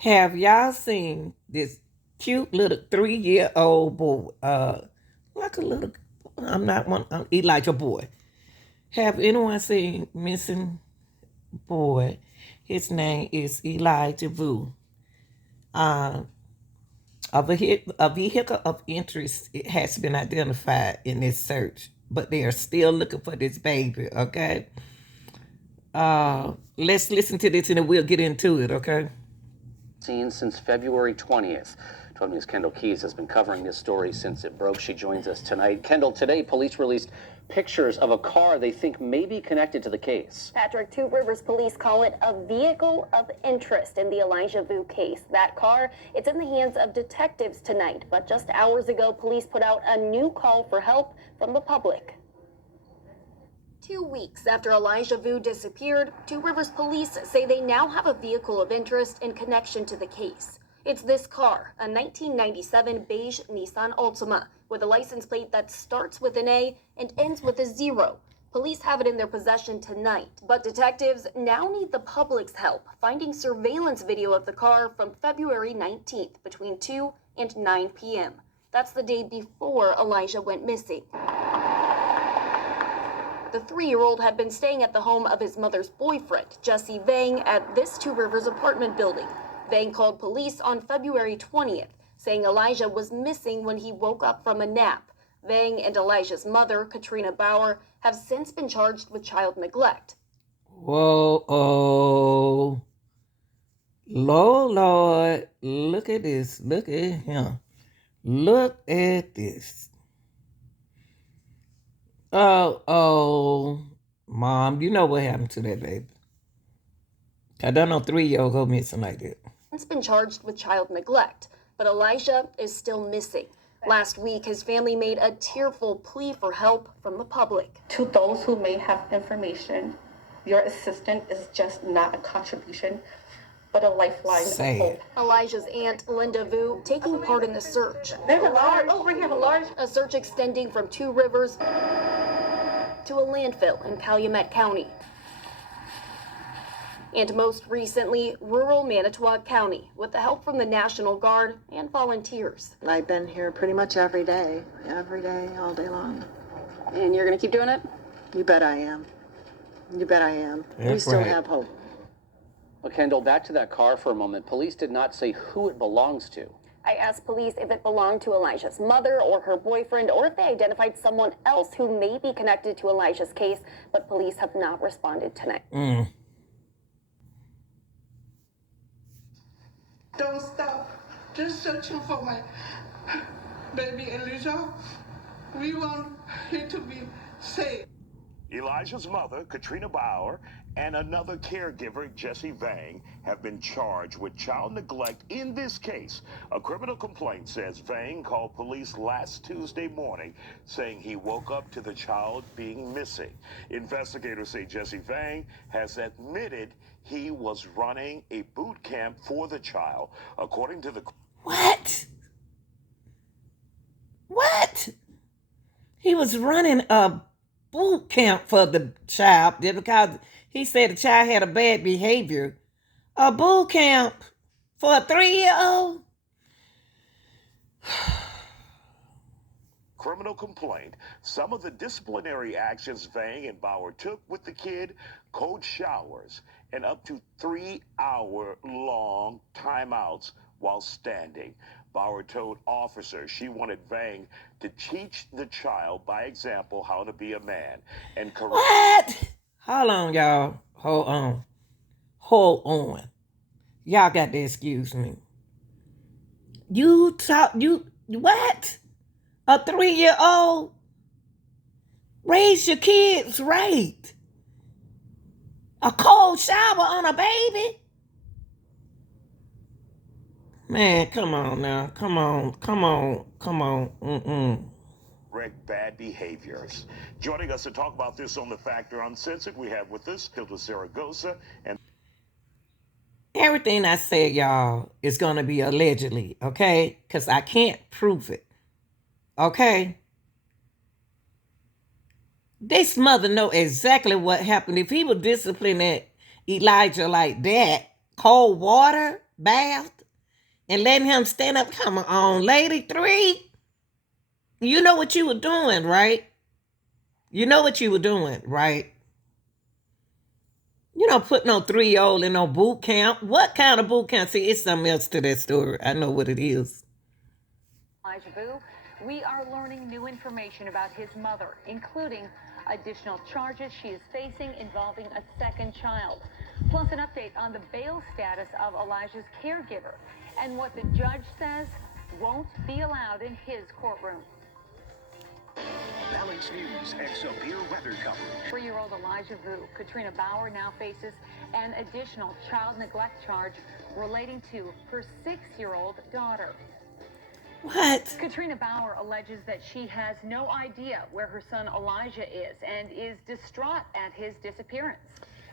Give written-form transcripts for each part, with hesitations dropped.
Have y'all seen this cute little 3-year-old boy? Like a little, I'm not one, I'm Elijah boy. Have anyone seen missing boy? His name is Elijah Vue. Uh, a vehicle of interest it has been identified in this search, but they are still looking for this baby. Okay. Let's listen to this and then we'll get into it. Okay. Seen since February 20th. 12 News' Kendall Keys has been covering this story since it broke. She joins us tonight. Kendall, today police released pictures of a car they think may be connected to the case. Patrick, Two Rivers police call it a vehicle of interest in the Elijah Vue case. That car, it's in the hands of detectives tonight. But just hours ago, police put out a new call for help from the public. 2 weeks after Elijah Vue disappeared, Two Rivers police say they now have a vehicle of interest in connection to the case. It's this car, a 1997 beige Nissan Altima, with a license plate that starts with an A and ends with a 0. Police have it in their possession tonight, but detectives now need the public's help finding surveillance video of the car from February 19th between 2 and 9 p.m. That's the day before Elijah went missing. The 3-year-old had been staying at the home of his mother's boyfriend, Jesse Vang, at this Two Rivers apartment building. Vang called police on February 20th, saying Elijah was missing when he woke up from a nap. Vang and Elijah's mother, Katrina Bauer, have since been charged with child neglect. Whoa, oh, Lord, look at this. Look at him. Look at this. Oh, Mom, you know what happened to that baby. I don't know 3-year-old go missing like that. He's been charged with child neglect, but Elijah is still missing. Last week, his family made a tearful plea for help from the public. To those who may have information, your assistance is just not a contribution, but a lifeline of hope. Elijah's aunt, Linda Vue, taking part in the search. There's a large, we have a large. A search extending from Two Rivers to a landfill in Calumet County. And most recently, rural Manitowoc County, with the help from the National Guard and volunteers. I've been here pretty much every day, all day long. And you're going to keep doing it? You bet I am. You bet I am. That's we still right. have hope. Well, Kendall, back to that car for a moment. Police did not say who it belongs to. I asked police if it belonged to Elijah's mother or her boyfriend, or if they identified someone else who may be connected to Elijah's case, but police have not responded tonight. Don't stop. Just searching for my baby Elijah. We want him to be safe. Elijah's mother, Katrina Bauer, and another caregiver, Jesse Vang, have been charged with child neglect in this case. A criminal complaint says Vang called police last Tuesday morning saying he woke up to the child being missing. Investigators say Jesse Vang has admitted he was running a boot camp for the child. According to the... What? He was running a boot camp for the child because he said the child had a bad behavior. A boot camp for a 3-year-old? Criminal complaint. Some of the disciplinary actions Vang and Bauer took with the kid: cold showers and up to 3-hour-long timeouts while standing. Bauer told officers she wanted Vang to teach the child by example how to be a man and correct. What? Hold on, y'all. Hold on. Y'all got to excuse me. What? A 3-year-old? Raise your kids right. A cold shower on a baby? Man, come on now. Come on. Correct bad behaviors. Joining us to talk about this on The Factor Uncensored, we have with us Hilda Zaragoza and... Everything I say, y'all, is going to be allegedly, okay? Because I can't prove it, okay? This mother know exactly what happened. If he would discipline that Elijah like that, cold water, bath and letting him stand up. Come on, lady 3. You know what you were doing, right? You know what you were doing, right? You don't put no 3-year-old in no boot camp. What kind of boot camp? See, it's something else to that story. I know what it is. Elijah Vue, we are learning new information about his mother, including additional charges she is facing involving a second child. Plus an update on the bail status of Elijah's caregiver and what the judge says won't be allowed in his courtroom. Balanced news and severe weather coverage. 3-year-old Elijah Vue, Katrina Bauer now faces an additional child neglect charge relating to her 6-year-old daughter. What? Katrina Bauer alleges that she has no idea where her son Elijah is and is distraught at his disappearance.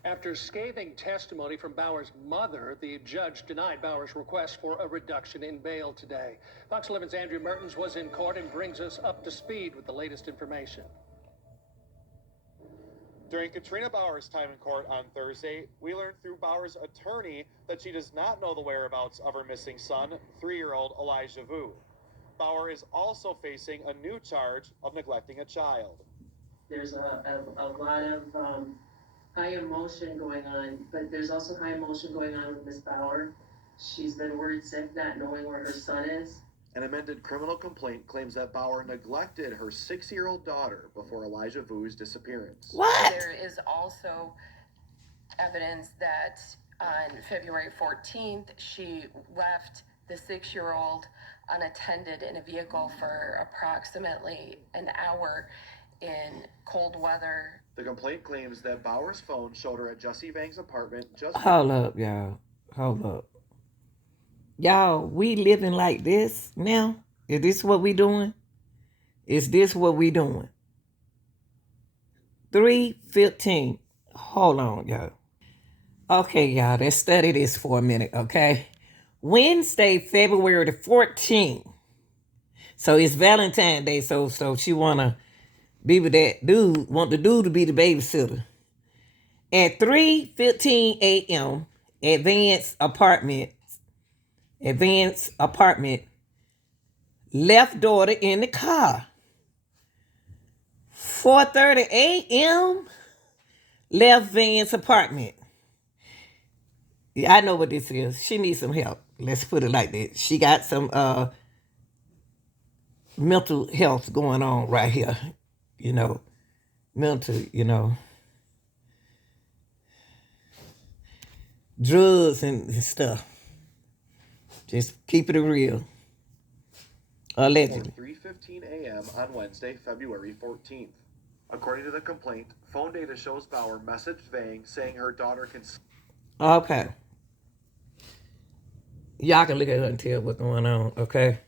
After scathing testimony from Bauer's mother, the judge denied Bauer's request for a reduction in bail today. Fox 11's Andrew Mertens was in court and brings us up to speed with the latest information. During Katrina Bauer's time in court on Thursday, we learned through Bauer's attorney that she does not know the whereabouts of her missing son, 3-year-old Elijah Vue. Bauer is also facing a new charge of neglecting a child. There's a lot of high emotion going on, but there's also high emotion going on with Miss Bauer. She's been worried sick, not knowing where her son is. An amended criminal complaint claims that Bauer neglected her 6-year-old daughter before Elijah Vue's disappearance. What? There is also evidence that on February 14th, she left the 6-year-old unattended in a vehicle for approximately an hour in cold weather. The complaint claims that Bauer's phone showed her at Jesse Vang's apartment just... Hold up, y'all. Hold up. Y'all, we living like this now? Is this what we doing? Is this what we doing? 3:15. Hold on, y'all. Okay, y'all, let's study this for a minute, okay? Wednesday, February the 14th. So it's Valentine's Day, so she wanna be with that dude, want the dude to be the babysitter. At 3:15 a.m., Advance apartment, left daughter in the car. 4:30 a.m., left Van's apartment. Yeah, I know what this is. She needs some help. Let's put it like that. She got some mental health going on right here. Drugs and stuff. Just keep it real. Allegedly. 3:15 a.m. on Wednesday, February 14th. According to the complaint, phone data shows Bauer messaged Vang saying her daughter can... Okay. Y'all can look at her and tell what's going on, okay?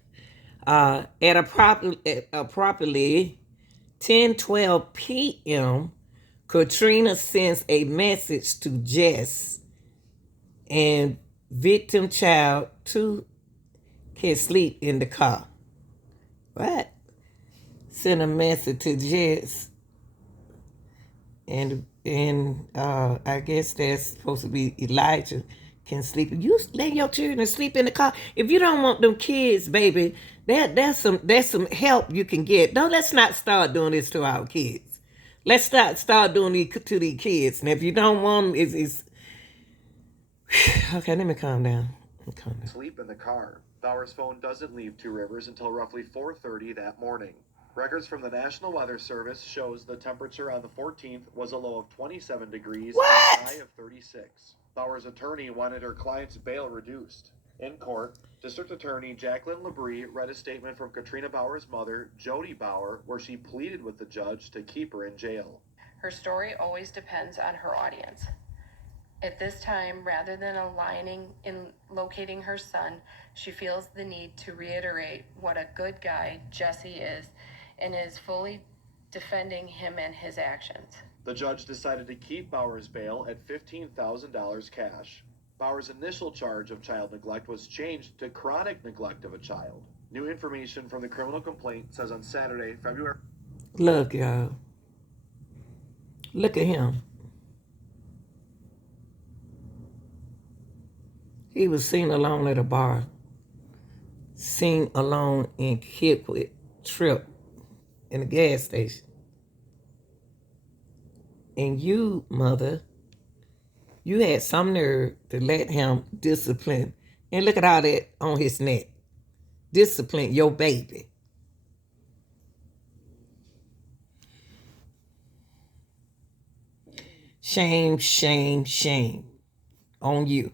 At approximately 10:12 p.m., Katrina sends a message to Jess and victim child can sleep in the car. What? Send a message to Jess. And I guess that's supposed to be Elijah can sleep. You let your children sleep in the car. If you don't want them kids, baby, there's some help you can get. No, let's not start doing this to our kids. Let's not start doing it to these kids. And if you don't want them, it's okay, let me calm down. Sleep in the car. Bauer's phone doesn't leave Two Rivers until roughly 4:30 that morning. Records from the National Weather Service shows the temperature on the 14th was a low of 27 degrees and a high of 36. Bauer's attorney wanted her client's bail reduced. In court, District Attorney Jacqueline Labrie read a statement from Katrina Bauer's mother, Jody Bauer, where she pleaded with the judge to keep her in jail. Her story always depends on her audience. At this time, rather than aligning in locating her son, she feels the need to reiterate what a good guy Jesse is and is fully defending him and his actions. The judge decided to keep Bauer's bail at $15,000 cash. Bauer's initial charge of child neglect was changed to chronic neglect of a child. New information from the criminal complaint says on Saturday, February... Look, y'all. Look at him. He was seen alone at a bar, seen alone in Kidwood Trip in a gas station. And you, mother, you had some nerve to let him discipline. And look at all that on his neck. Discipline your baby. Shame, shame, shame on you.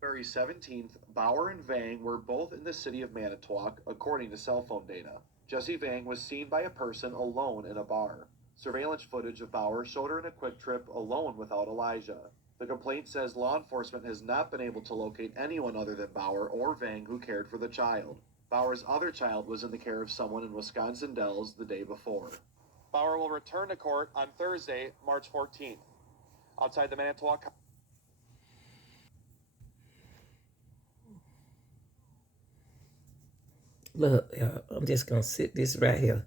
February 17th, Bauer and Vang were both in the city of Manitowoc, according to cell phone data. Jesse Vang was seen by a person alone in a bar. Surveillance footage of Bauer showed her in a quick trip alone without Elijah. The complaint says law enforcement has not been able to locate anyone other than Bauer or Vang who cared for the child. Bauer's other child was in the care of someone in Wisconsin Dells the day before. Bauer will return to court on Thursday, March 14th. Outside the Manitowoc... Look, I'm just going to sit this right here.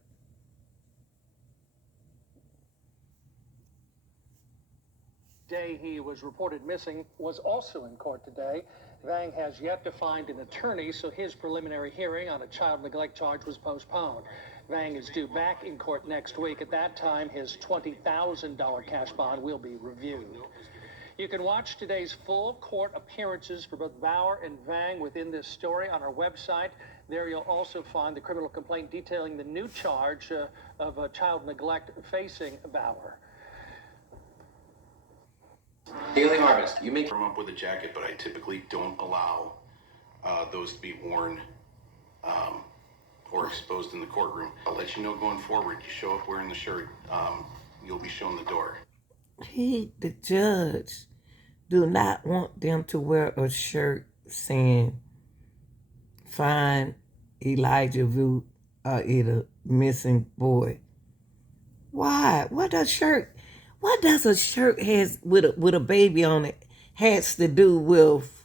Day he was reported missing was also in court today. Vang has yet to find an attorney, so his preliminary hearing on a child neglect charge was postponed. Vang is due back in court next week. At that time, his $20,000 cash bond will be reviewed. You can watch today's full court appearances for both Bauer and Vang within this story on our website. There you'll also find the criminal complaint detailing the new charge of child neglect facing Bauer. Daily Harvest, you make them up with a jacket, but I typically don't allow those to be worn or exposed in the courtroom. I'll let you know going forward. You show up wearing the shirt, you'll be shown the door. He, the judge, do not want them to wear a shirt saying, find Elijah Vue, either missing boy. Why? What does a shirt has with a baby on it has to do with